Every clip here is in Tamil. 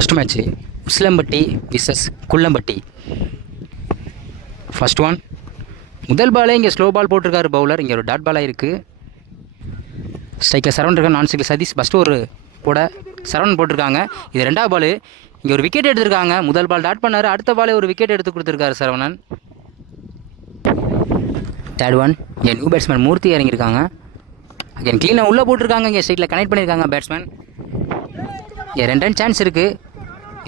First match Usilampatti versus Kullampatti. First one. முதல் பாலே இங்கே ஸ்லோ பால் போட்டிருக்காரு பவுலர். இங்கே ஒரு டாட் பாலாக இருக்குது. ஸ்ட்ரைக்கில் சரவணன் இருக்காங்க, நான் ஸ்ட்ரைக்கில் சதீஷ். ஃபஸ்ட்டு ஒரு போட சரவணன் போட்டிருக்காங்க. இது ரெண்டாவது பால். இங்கே ஒரு விக்கெட் எடுத்திருக்காங்க. முதல் பால் டாட் பண்ணார், அடுத்த பாலே ஒரு விக்கெட் எடுத்து கொடுத்துருக்காரு சரவணன். Third one. இங்கே நியூ பேட்ஸ்மேன் மூர்த்தி இறங்கியிருக்காங்க. அகேன் க்ளீனாக உள்ளே போட்டிருக்காங்க. இங்கே ஸ்ட்ரைக்கில் கனெக்ட் பண்ணியிருக்காங்க பேட்ஸ்மேன். இங்கே 2 ரன் சான்ஸ் இருக்குது.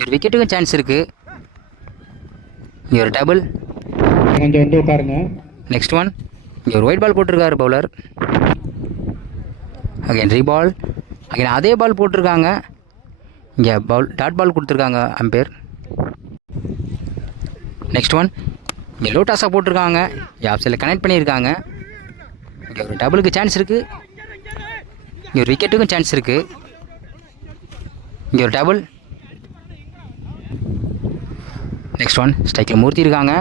ஒரு விக்கெட்டுக்கும் சான்ஸ் இருக்குது. இங்கே ஒரு டபுள். கொஞ்சம் வந்து உட்காருங்க. Next one. இங்கே ஒரு ஒயிட் பால் போட்டிருக்காரு பவுலர். அகைன் ரீபால். அகைன் அதே பால் போட்டிருக்காங்க. இங்கே டாட் பால் கொடுத்துருக்காங்க அம்பேர். Next one. இங்கே லோ டாஸாக போட்டிருக்காங்க. இங்கே ஆஃப் சைடில் கனெக்ட் பண்ணியிருக்காங்க. இங்கே ஒரு டபுளுக்கு சான்ஸ் இருக்குது. இங்கே ஒரு விக்கெட்டுக்கும் சான்ஸ் இருக்குது. இங்கே ஒரு டபுள். Next one. ஸ்ட்ரைக்கில் மூர்த்தி இருக்காங்க.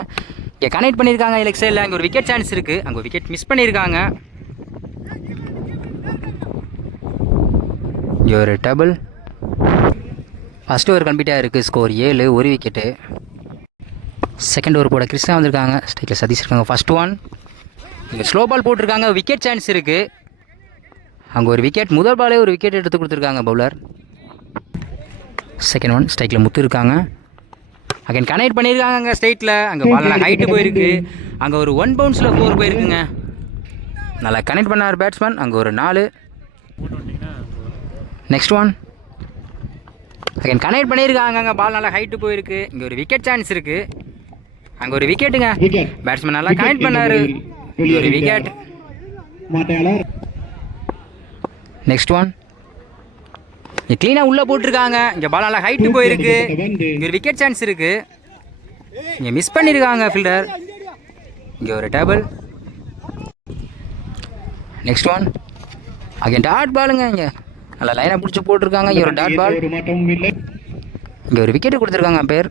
இங்கே கனெக்ட் பண்ணியிருக்காங்க லெக் சைடில். அங்கே ஒரு விக்கெட் சான்ஸ் இருக்குது. அங்கே ஒரு விக்கெட் மிஸ் பண்ணியிருக்காங்க. இங்கே ஒரு டபுள். ஃபஸ்ட்டு ஓவர் கம்ப்ளீட்டாக இருக்குது. ஸ்கோர் 7, ஒரு விக்கெட்டு. செகண்ட் ஓவர் போட கிருஷ்ணா வந்திருக்காங்க. ஸ்ட்ரைக்கில் சதீஷ் இருக்காங்க. First one. இங்கே ஸ்லோ பால் போட்டிருக்காங்க. விக்கெட் சான்ஸ் இருக்குது. அங்கே ஒரு விக்கெட். முதல் பாலே ஒரு விக்கெட் எடுத்து கொடுத்துருக்காங்க பவுலர். Second one. ஸ்ட்ரைக்கில் முத்து இருக்காங்க. அகைன் கனெக்ட் பண்ணியிருக்காங்க. அங்கே ஸ்ட்ரைட்டில் அங்கே பால் நல்லா ஹைட்டு போயிருக்கு. அங்கே ஒரு 1 பவுன்ஸில் 4 போயிருக்குங்க. நல்லா கனெக்ட் பண்ணார் பேட்ஸ்மேன். அங்கே ஒரு 4. Next one. அகைன் கனெக்ட் பண்ணியிருக்காங்க. அங்கே பால் நல்லா ஹைட்டு போயிருக்கு. இங்கே ஒரு விக்கெட் சான்ஸ் இருக்குது. அங்கே ஒரு விக்கெட்டுங்க. பேட்ஸ்மேன் நல்லா கனெக்ட் பண்ணார். இங்கே ஒரு விக்கெட். Next one. இங்கே க்ளீனாக உள்ளே போட்டிருக்காங்க. இங்கே பால் நல்லா ஹைட்டு போயிருக்கு. இங்கே ஒரு விக்கெட் சான்ஸ் இருக்குது. இங்கே மிஸ் பண்ணியிருக்காங்க ஃபீல்டர். இங்கே ஒரு டேபிள். Next one. அகைன் டாட் பாலுங்க. இங்கே நல்லா லைனாக பிடிச்சி போட்டிருக்காங்க. இங்கே ஒரு டாட் பால். இங்கே ஒரு விக்கெட்டு கொடுத்துருக்காங்க பேர்.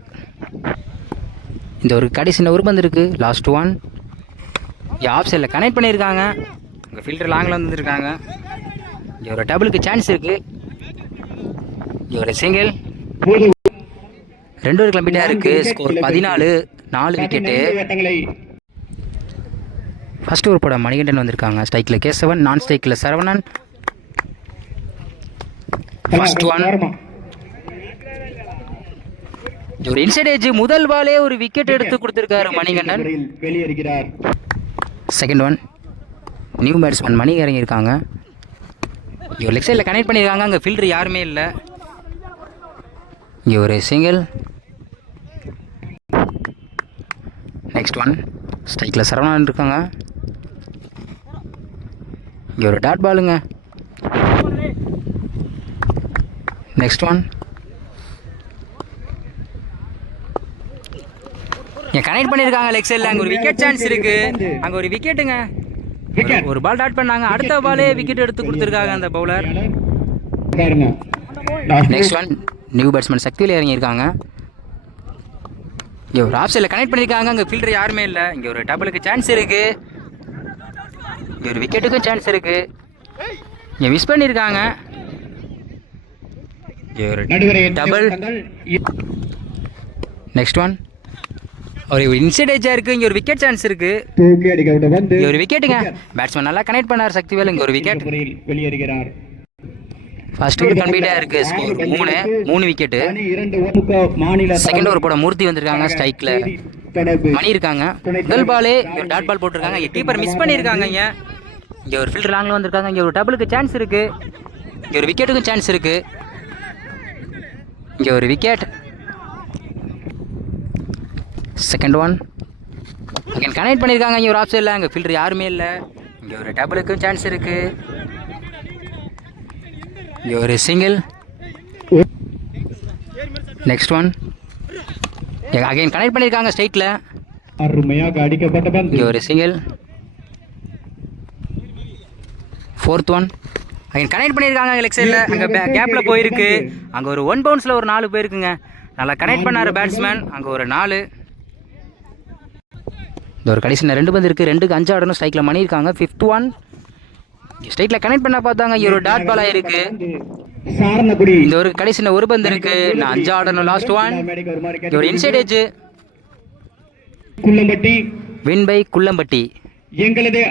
இந்த ஒரு கடைசி ஒரு பந்து இருக்குது. Last one. இங்கே ஆஃப் சைடில் கனெக்ட் பண்ணியிருக்காங்க. இங்கே ஃபீல்டர் லாங்கில் வந்துருக்காங்க. இங்கே ஒரு டபுளுக்கு சான்ஸ் இருக்குது. இங்கே ஒரு சிங்கிள். 2 ஓவர் கம்ப்ளீட்டாக இருக்குது. Score 14, 4 wicket. ஃபஸ்ட் ஓவர் போட மணிகண்டன் வந்திருக்காங்க. ஸ்ட்ரைக்கில் கேசவன், நான் ஸ்ட்ரைக்கில் சரவணன். First one. ஒரு இன்சைட் ஏஜ். முதல் பாலே ஒரு விக்கெட் எடுத்து கொடுத்துருக்காரு Manikandan. Second one. New batsman Mani இறங்கியிருக்காங்க. இங்கே லெக் சைடில் கனெக்ட் பண்ணியிருக்காங்க. அங்கே ஃபீல்டர் யாருமே இல்லை. இங்கே ஒரு சிங்கிள். Next one. ஸ்ட்ரைக்கில் சரவணன் இருக்காங்க. இங்கே ஒரு டாட் பாலுங்க. Next one. இங்கே கனெக்ட் பண்ணியிருக்காங்க லெக் சைடில். அங்கே ஒரு விக்கெட் சான்ஸ் இருக்குது. அங்கே ஒரு விக்கெட்டுங்க. ஒரு பால் டாட் பண்ணாங்க. அடுத்த பாலே விக்கெட் எடுத்து கொடுத்துருக்காங்க அந்த bowler. Next one. New batsman சக்தியில் இறங்கியிருக்காங்க. இங்கே ஒரு ஆஃப் சைடில் கனெக்ட் பண்ணியிருக்காங்க. அங்கே ஃபீல்டர் யாருமே இல்லை. இங்கே ஒரு டபுளுக்கு சான்ஸ் இருக்குது. இங்கே ஒரு விக்கெட்டுக்கும் சான்ஸ் இருக்குது. இங்கே மிஸ் பண்ணியிருக்காங்க. இங்கே ஒரு டபுள். Next one. ஒரு இன்சைட் ஏஜாக இருக்குது. இங்கே ஒரு விக்கெட் சான்ஸ் இருக்குது. இங்கே ஒரு விக்கெட்டுங்க. பேட்ஸ்மேன் நல்லா கனெக்ட் பண்ணார் சக்திவேல். இங்கே ஒரு விக்கெட். வெளியேறுகிறார். ஃபர்ஸ்ட் ஓவர் கம்ப்ளீட்டாக இருக்குது. Score 3 wicket. செகண்ட் ஓவர் போட மூர்த்தி வந்திருக்காங்க. ஸ்ட்ரைக்கில் மணி இருக்காங்க. முதல் பாலே டாட் பால் போட்டிருக்காங்க. இங்கே கீப்பர் மிஸ் பண்ணியிருக்காங்க. இங்கே ஒரு ஃபீல்டர் லாங்கில் வந்திருக்காங்க. இங்கே ஒரு டபுளுக்கு சான்ஸ் இருக்குது. இங்கே ஒரு விக்கெட்டுக்கும் சான்ஸ் இருக்குது. இங்கே ஒரு wicket. Second one. Again connect பண்ணியிருக்காங்க. இங்கே ஒரு ஆஃப் சைடில். அங்கே ஃபீல்டர் யாருமே இல்லை. இங்கே ஒரு டபுளுக்கும் சான்ஸ் இருக்குது. இங்கே ஒரு single. Next one. Again connect பண்ணியிருக்காங்க ஸ்ட்ரைட்டில். இங்கே ஒரு single. Fourth one. Again connect பண்ணியிருக்காங்க லெக் சைடில். அங்கே கேப்பில் போயிருக்கு. அங்கே ஒரு 1 பவுன்ஸில் ஒரு 4 போயிருக்குங்க. நல்லா கனெக்ட் பண்ணார் பேட்ஸ்மேன். அங்கே ஒரு 4. இந்த ஒரு கடைசி 2 பந்து இருக்குது. 2க்கு 5 ஆடணும். ஸ்ட்ரைக்கில் மணி இருக்காங்க. 5th one. ஸ்ட்ரைட்டில் கனெக்ட் பண்ண பார்த்தாங்க, இங்கே ஒரு டாட் பால் ஆயிருக்கு. சாரணக்குடி இந்த ஒரு கடைசி ஒரு பந்து இருக்கு. நான் 5 ஆடணும், லாஸ்ட் ஒன். ஒரு inside edge Kullampatti win by Kullampatti. எங்களது